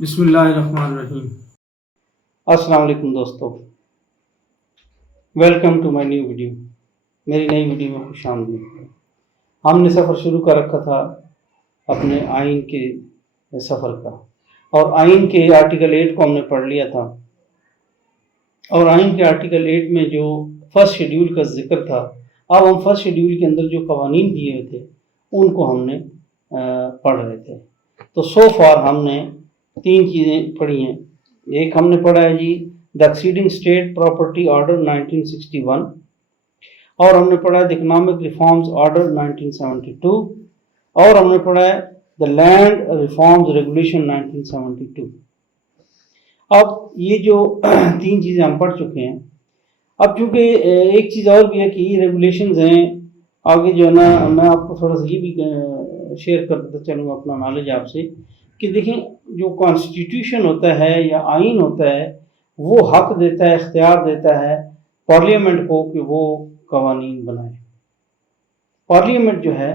بسم اللہ الرحمن الرحیم۔ السلام علیکم دوستو، welcome to my new video. میری نئی ویڈیو میں خوش آمدید۔ ہم نے سفر شروع کر رکھا تھا اپنے آئین کے سفر کا، اور آئین کے آرٹیکل 8 کو ہم نے پڑھ لیا تھا، اور آئین کے آرٹیکل 8 میں جو فرسٹ شیڈیول کا ذکر تھا، اب ہم فرسٹ شیڈیول کے اندر جو قوانین دیے ہوئے تھے ان کو ہم نے پڑھ رہے تھے۔ تو سو فار ہم نے 3 چیزیں پڑھی ہیں۔ ایک ہم نے پڑھا ہے جی دا ایکسیڈنگ اسٹیٹ پراپرٹی آرڈر 1961، اور ہم نے پڑھا ہے دا اکنامک ریفارمز آرڈر 1972، اور ہم نے پڑھا ہے دا لینڈ ریفارمز ریگولیشن 1972۔ اب یہ جو 3 چیزیں ہم پڑھ چکے ہیں، اب چونکہ ایک چیز اور بھی ہے کہ یہ ریگولیشنز ہیں، آگے جو ہے نا میں آپ کو تھوڑا سا یہ بھی شیئر کرتا چلوں گا اپنا نالج آپ سے، کہ دیکھیں جو کانسٹیٹیوشن ہوتا ہے یا آئین ہوتا ہے وہ حق دیتا ہے، اختیار دیتا ہے پارلیمنٹ کو کہ وہ قوانین بنائے۔ پارلیمنٹ جو ہے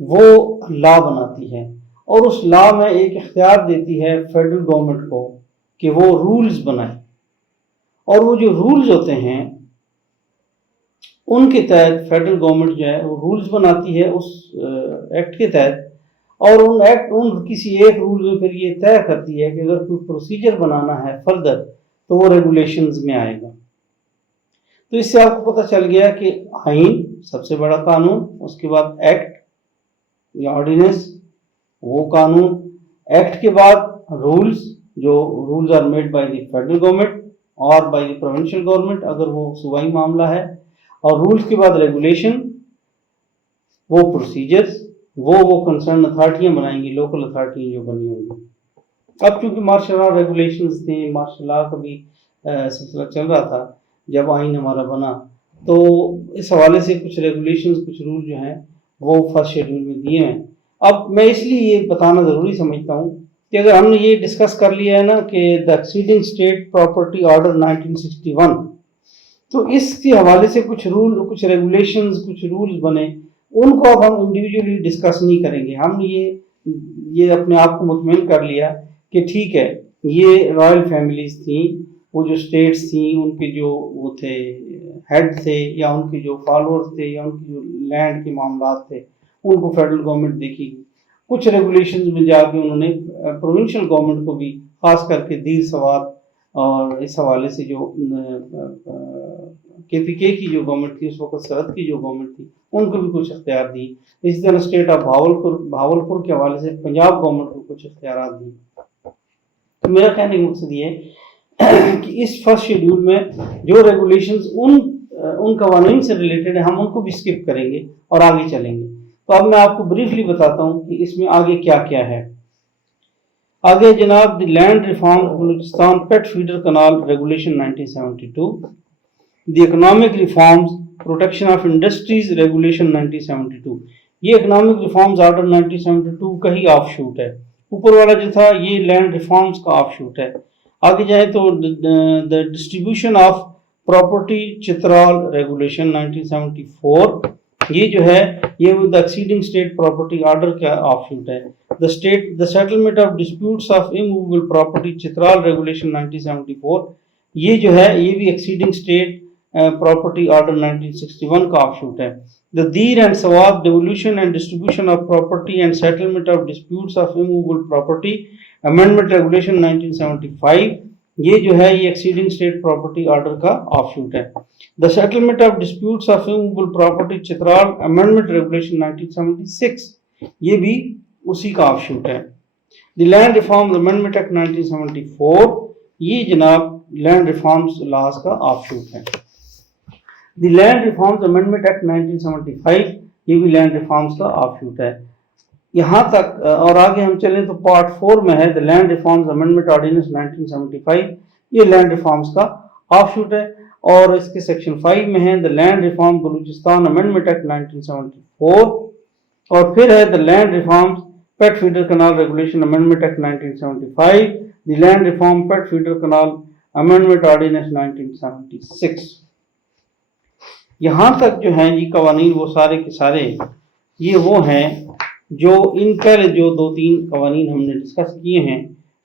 وہ لا بناتی ہے، اور اس لا میں ایک اختیار دیتی ہے فیڈرل گورنمنٹ کو کہ وہ رولز بنائے، اور وہ جو رولز ہوتے ہیں ان کے تحت فیڈرل گورنمنٹ جو ہے وہ رولز بناتی ہے اس ایکٹ کے تحت، اور ان کسی ایک رول میں پھر یہ طے کرتی ہے کہ اگر کوئی پروسیجر بنانا ہے فردر تو وہ ریگولیشنز میں آئے گا۔ تو اس سے آپ کو پتہ چل گیا کہ آئین سب سے بڑا قانون، اس کے بعد ایکٹ یا آرڈیننس وہ قانون، ایکٹ کے بعد رولز، جو rules are made by the federal government اور بائی دی پروونشل گورنمنٹ اگر وہ صوبائی معاملہ ہے، اور رولز کے بعد ریگولیشن، وہ پروسیجرز، وہ کنسرن اتھارٹیاں بنائیں گی، لوکل اتھارٹیاں جو بنی ہوں گی۔ اب چونکہ مارشل لا ریگولیشنز تھے، مارشل لا کا بھی سلسلہ چل رہا تھا جب آئین ہمارا بنا، تو اس حوالے سے کچھ ریگولیشنز، کچھ رول جو ہیں وہ فرسٹ شیڈیول میں دیے ہیں۔ اب میں اس لیے یہ بتانا ضروری سمجھتا ہوں کہ اگر ہم نے یہ ڈسکس کر لیا ہے نا کہ دا ایکسیڈنگ اسٹیٹ پراپرٹی آرڈر 1961، تو اس کے حوالے سے کچھ رول، کچھ ریگولیشنز، کچھ رولز بنے، ان کو اب ہم انڈیویجولی ڈسکس نہیں کریں گے۔ ہم نے یہ اپنے آپ کو مطمئن کر لیا کہ ٹھیک ہے، یہ رائل فیملیز تھیں، وہ جو اسٹیٹس تھیں ان کے جو وہ تھے ہیڈ تھے، یا ان کے جو فالوورز تھے، یا ان کے جو لینڈ کے معاملات تھے، ان کو فیڈرل گورنمنٹ دیکھے گی۔ کچھ ریگولیشنز میں جا کے انہوں نے پروونشل گورنمنٹ کو بھی، خاص کر کے دیر سوات اور اس حوالے سے جو کے پی کے کی جو گورنمنٹ تھی اس وقت، سرحد کی جو گورنمنٹ تھی، ان کو بھی کچھ اختیار دی۔ اسی طرح اسٹیٹ آف بھاولپور کے حوالے سے پنجاب گورنمنٹ کو کچھ اختیارات دی۔ تو میرا کہنے کا مقصد یہ ہے کہ اس فرسٹ شیڈیول میں جو ریگولیشنز ان قوانین سے ریلیٹڈ ہیں ہم ان کو بھی اسکپ کریں گے اور آگے چلیں گے۔ تو اب میں آپ کو بریفلی بتاتا ہوں کہ اس میں آگے کیا کیا ہے۔ آگے جناب the land reform Balochistan Pat feeder canal regulation 1972، the economic reforms protection of industries regulation 1972۔ یہ اکنامک ریفارمز آرڈر 1972 کا ہی آف شوٹ ہے۔ اوپر والا جو تھا یہ لینڈ ریفارمز کا آف شوٹ ہے۔ آگے جائیں تو the distribution of property Chitral regulation 1974، یہ جو ہے یہ دا ایکسیڈنگ اسٹیٹ پراپرٹی آرڈر کا آف شوٹ ہے۔ The settlement of disputes of immovable property Chitral regulation 1974، یہ جو ہے یہ بھی ایکسیڈنگ اسٹیٹ پراپرٹی آرڈر 1961 کا آف شوٹ ہے۔ The Dir and Swat devolution and distribution of property and settlement of disputes of immovable property amendment regulation 1975، یہ جو ہے یہ ایکسیڈنگ اسٹیٹ پراپرٹی آرڈر کا آف شوٹ ہے۔ The settlement of disputes of immovable property Chitral amendment regulation 1976، یہ بھی اسی کا آف شوٹ ہے۔ The land reforms amendment act 1974، یہ جناب لینڈ ریفارمز لاز کا آف شوٹ ہے۔ The land reforms amendment act 1975، یہ بھی لینڈ ریفارمز کا آف شوٹ ہے۔ یہاں تک، اور آگے ہم چلیں تو پارٹ 4 میں ہے the land reforms amendment ordinance 1975، یہ لینڈ ریفارمز کا آف شوٹ ہے۔ اور اس کے سیکشن 5 میں ہے the land reform Balochistan amendment act 1974، اور پھر ہے the land reforms Pat feeder canal regulation amendment act 1975، the land reform Pat feeder canal amendment ordinance 1976۔ یہاں تک جو ہیں جی قوانین وہ سارے کے سارے یہ وہ ہیں جو ان پہلے جو 2-3 قوانین ہم نے ڈسکس کیے ہیں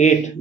8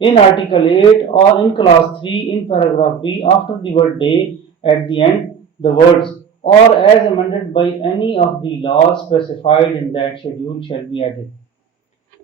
in article 8 or in clause 3 in paragraph B after the word day at the end the words or as amended by any of the laws specified in that schedule shall be added।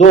2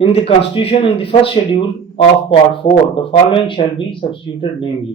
in the constitution in the first schedule of part 4 the following shall be substituted namely,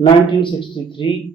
1963।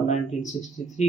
1963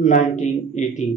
1918।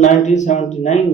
1979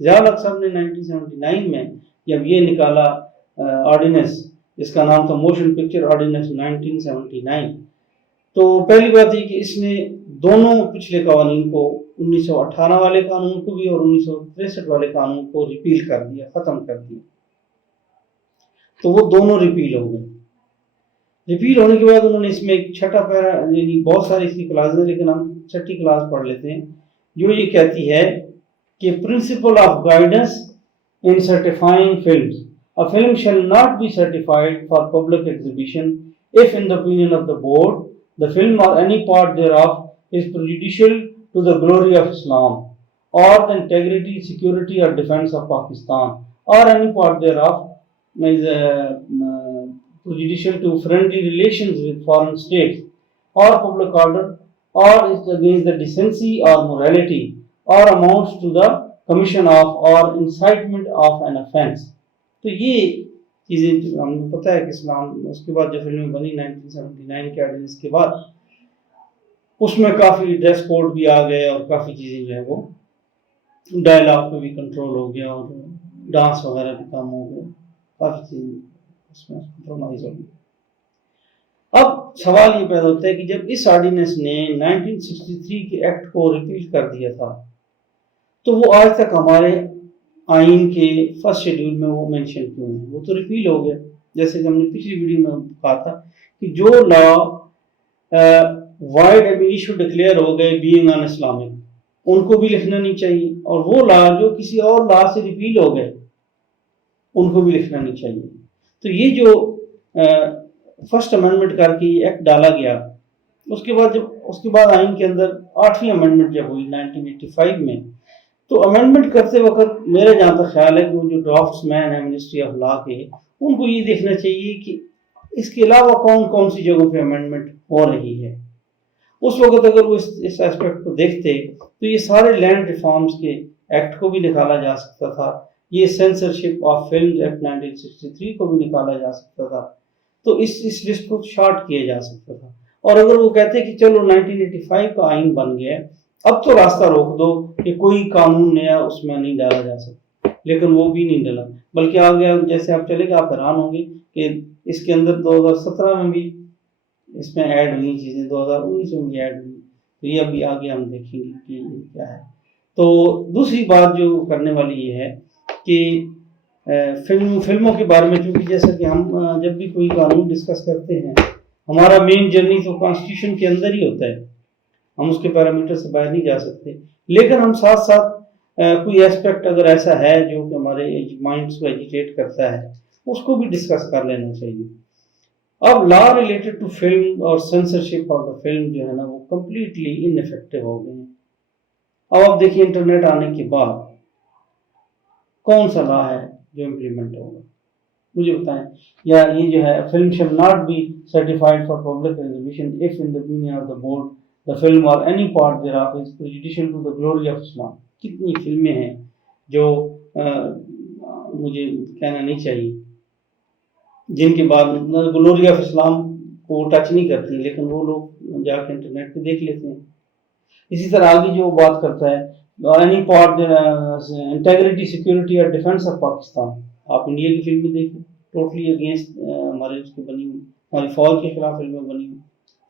Zia الحق صاحب نے 1979 میں جب یہ نکالا ordinance, جس کا نام تھا موشن پکچر آرڈیننس 1979، تو پہلی بات یہ کہ اس نے دونوں پچھلے قوانین کو، 1918 والے قانون کو بھی اور 1963 والے قانون کو ریپیل کر دیا، ختم کر دیا. تو وہ دونوں ریپیل ہو گئے. ریپیل ہونے کے بعد انہوں نے اس میں ایک چھٹا پیرا، یعنی بہت ساری اس کی کلاس ہیں لیکن ہم چھٹی کلاس پڑھ لیتے ہیں، جو یہ کہتی ہے کہ principle of guidance in سرٹیفائنگ films, a film shall not be certified for public exhibition if in the opinion of the board the film or any part thereof is prejudicial to the glory of Islam or the integrity, security or defense of Pakistan, or any part thereof is prejudicial to friendly relations with foreign states or public order, or is against the decency or morality, or amounts to the commission of or incitement of an offense. تو یہ چیزیں ہم کو پتہ ہے کہ اسلام اس کے بعد جو فلمیں بنی 1979 کے آرڈیننس کے بعد، اس میں کافی ڈریس کوڈ بھی آ گئے اور کافی چیزیں جو ہے وہ ڈائلاگ پہ بھی کنٹرول ہو گیا اور ڈانس وغیرہ بھی کم ہو گئے، کافی چیزیں اس میں کمپرومائز ہو گئی. اب سوال یہ پیدا ہوتا ہے کہ جب اس آرڈیننس نے 1963 کے ایکٹ کو ریپیل کر دیا تھا تو وہ آج تک ہمارے آئین کے فرسٹ شیڈیول میں وہ مینشن کیوں ہیں؟ وہ تو ریپیل ہو گیا. جیسے کہ ہم نے پچھلی ویڈیو میں کہا تھا کہ جو لا وائڈ ایشو ڈکلیئر ہو گئے بینگ ان اسلامک، ان کو بھی لکھنا نہیں چاہیے، اور وہ لا جو کسی اور لا سے ریپیل ہو گئے ان کو بھی لکھنا نہیں چاہیے. تو یہ جو فرسٹ امینڈمنٹ کر کے یہ ایکٹ ڈالا گیا، اس کے بعد آئین کے اندر 8ویں امینڈمنٹ جب ہوئی 1985 میں، تو امینڈمنٹ کرتے وقت میرا جہاں تک خیال ہے کہ وہ جو ڈرافٹس مین ہیں منسٹری آف لا کے، ان کو یہ دیکھنا چاہیے کہ اس کے علاوہ کون کون سی جگہوں پہ امینڈمنٹ ہو رہی ہے. اس وقت اگر وہ اس ایسپیکٹ کو دیکھتے تو یہ سارے لینڈ ریفارمز کے ایکٹ کو بھی نکالا جا سکتا تھا، یہ سینسرشپ آف فلمز ایکٹ 1963 کو بھی نکالا جا سکتا تھا، تو اس لسٹ کو شارٹ کیا جا سکتا تھا. اور اگر وہ کہتے کہ چلو 1985 کا آئین بن گیا، اب تو راستہ روک دو کہ کوئی قانون نیا اس میں نہیں ڈالا جا سکتا، لیکن وہ بھی نہیں ڈالا، بلکہ آگے جیسے آپ چلے گا آپ حیران ہوں گے کہ اس کے اندر 2017 میں بھی اس میں ایڈ ہوئی چیزیں، 2019 میں بھی ایڈ ہوئی. تو یہ ابھی آگے ہم دیکھیں گے کہ یہ کیا ہے. تو دوسری بات جو کرنے والی یہ ہے کہ فلموں کے بارے میں، چونکہ جیسا کہ ہم جب بھی کوئی قانون ڈسکس کرتے ہیں ہمارا مین جرنی تو کانسٹیٹیوشن کے اندر ہی ہوتا ہے، ہم اس کے پیرامیٹر سے باہر نہیں جا سکتے، لیکن ہم ساتھ ساتھ کوئی ایسپیکٹ اگر ایسا ہے جو کہ ہمارے مائنڈس کو ایجیٹیٹ کرتا ہے اس کو بھی ڈسکس کر لینا چاہیے. اب لا ریلیٹڈ ٹو فلم اور سینسرشپ آف دا فلم جو ہے نا وہ کمپلیٹلی ان افیکٹو ہو گئے ہیں. اب آپ دیکھیے انٹرنیٹ آنے کے بعد کون سا لا ہے جو امپلیمنٹ ہوگا، مجھے بتائیں. یا یہ جو ہے film shall not be certified for public exhibition if in the opinion of the board the film or any part thereof is prejudicial to the glory of Islam. کتنی فلمیں ہیں جو مجھے کہنا نہیں چاہیے جن کے بعد گلوری آف اسلام کو ٹچ نہیں کرتی، لیکن وہ لوگ جا کے انٹرنیٹ پہ دیکھ لیتے ہیں. اسی طرح آگے جو بات کرتا ہے any part integrity, security or defense of Pakistan. آپ انڈیا کی فلمیں دیکھیں، ٹوٹلی اگینسٹ ہمارے اس کی بنی ہوئی، ہماری فوج کے خلاف فلمیں بنی ہوئی،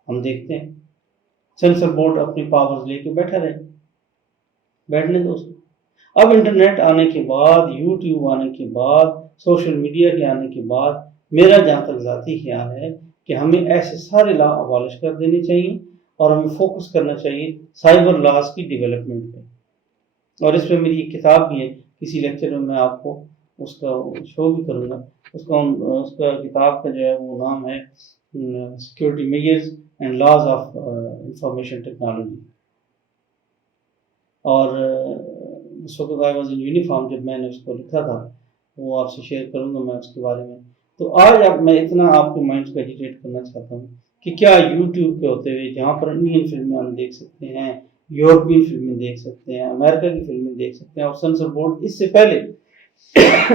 ہم دیکھتے ہیں. سینسر بورڈ اپنی پاورز لے کے بیٹھا رہے، بیٹھنے دو. اب انٹرنیٹ آنے کے بعد، یوٹیوب آنے کے بعد، سوشل میڈیا کے آنے کے بعد میرا جہاں تک ذاتی خیال ہے کہ ہمیں ایسے سارے لا ابالش کر دینے چاہیے اور ہمیں فوکس کرنا چاہیے سائبر لاز کی ڈیولپمنٹ پہ. اور اس پہ میری ایک کتاب بھی ہے، کسی لیکچر میں آپ کو اس کا شو بھی کروں گا. اس کا کتاب کا جو ہے وہ نام ہے security measures and laws of information technology. اور اس وقت آئی واز ان یونیفارم جب میں نے اس کو لکھا تھا، وہ آپ سے شیئر کروں گا میں اس کے بارے میں. تو آج میں اتنا آپ کے مائنڈ کو ایجیٹیٹ کرنا چاہتا ہوں کہ کیا یوٹیوب پہ ہوتے ہوئے جہاں پر انڈین فلمیں ہم دیکھ سکتے ہیں، یورپین فلمیں دیکھ سکتے ہیں، امریکہ کی فلمیں دیکھ سکتے ہیں، اور سینسر بورڈ اس سے پہلے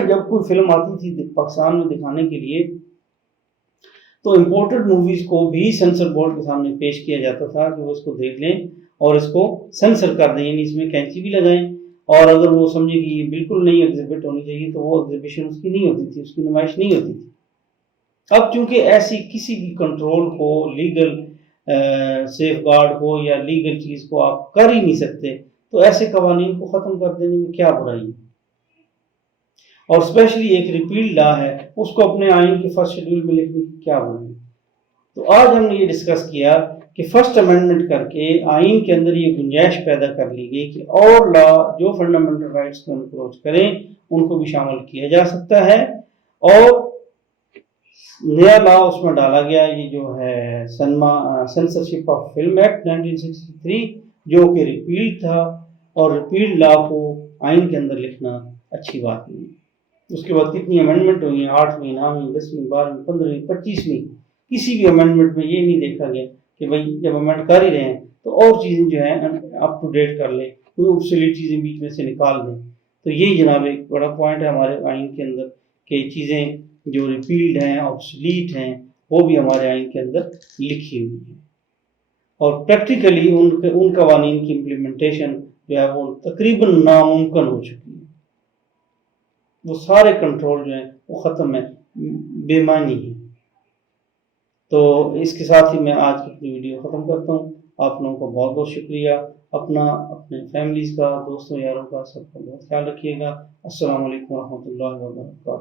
جب کوئی فلم آتی تھی پاکستان میں دکھانے کے لیے تو امپورٹڈ موویز کو بھی سینسر بورڈ کے سامنے پیش کیا جاتا تھا کہ وہ اس کو دیکھ لیں اور اس کو سینسر کر دیں، یعنی اس میں کینچی بھی لگائیں اور اگر وہ سمجھے کہ یہ بالکل نہیں ایگزیبٹ ہونی چاہیے تو وہ ایگزیبیشن اس کی نہیں ہوتی تھی، اس کی نمائش نہیں ہوتی تھی۔ اب چونکہ ایسی کسی بھی کنٹرول کو، لیگل سیف گارڈ کو یا لیگل چیز کو آپ کر ہی نہیں سکتے، تو ایسے قوانین کو ختم کر دینے میں کیا برائی ہے؟ اور اسپیشلی ایک ریپیل لا ہے، اس کو اپنے آئین کے فرسٹ شیڈول میں لکھنے کی کیا برائی ہے؟ تو آج ہم نے یہ ڈسکس کیا کہ فرسٹ امینڈمنٹ کر کے آئین کے اندر یہ گنجائش پیدا کر لی گئی کہ اور لا جو فنڈامنٹل رائٹس کو انکروچ کریں ان کو بھی شامل کیا جا سکتا ہے، اور نیا لا اس میں ڈالا گیا یہ جو ہے سینسرشپ آف فلم ایکٹ 1963 جو کہ ریپیل تھا، اور ریپیل لا کو آئین کے اندر لکھنا اچھی بات نہیں۔ اس کے بعد کتنی امینڈمنٹ ہوئی ہیں، 8ویں، 9ویں، 10ویں، 12ویں، 15ویں، 25ویں، کسی بھی امینڈمنٹ میں یہ نہیں دیکھا گیا کہ بھائی جب امینڈ کر ہی رہے ہیں تو اور چیزیں جو ہیں اپ ٹو ڈیٹ کر لیں، کوئی اوبسولیٹ چیزیں بیچ میں سے نکال دیں۔ تو یہی جناب ایک بڑا پوائنٹ ہے ہمارے آئین کے اندر کہ چیزیں جو ریپیلڈ ہیں، آبسولیٹ ہیں، وہ بھی ہمارے آئین کے اندر لکھی ہوئی ہیں، اور پریکٹیکلی ان قوانین کی امپلیمنٹیشن جو ہے وہ تقریباً ناممکن ہو چکی ہے۔ وہ سارے کنٹرول جو ہیں وہ ختم ہے، بے معنی ہے۔ تو اس کے ساتھ ہی میں آج کی اپنی ویڈیو ختم کرتا ہوں۔ آپ لوگوں کا بہت بہت شکریہ، اپنے فیملیز کا، دوستوں یاروں کا، سب کا بہت خیال رکھیے گا۔ السلام علیکم ورحمۃ اللہ وبرکاتہ۔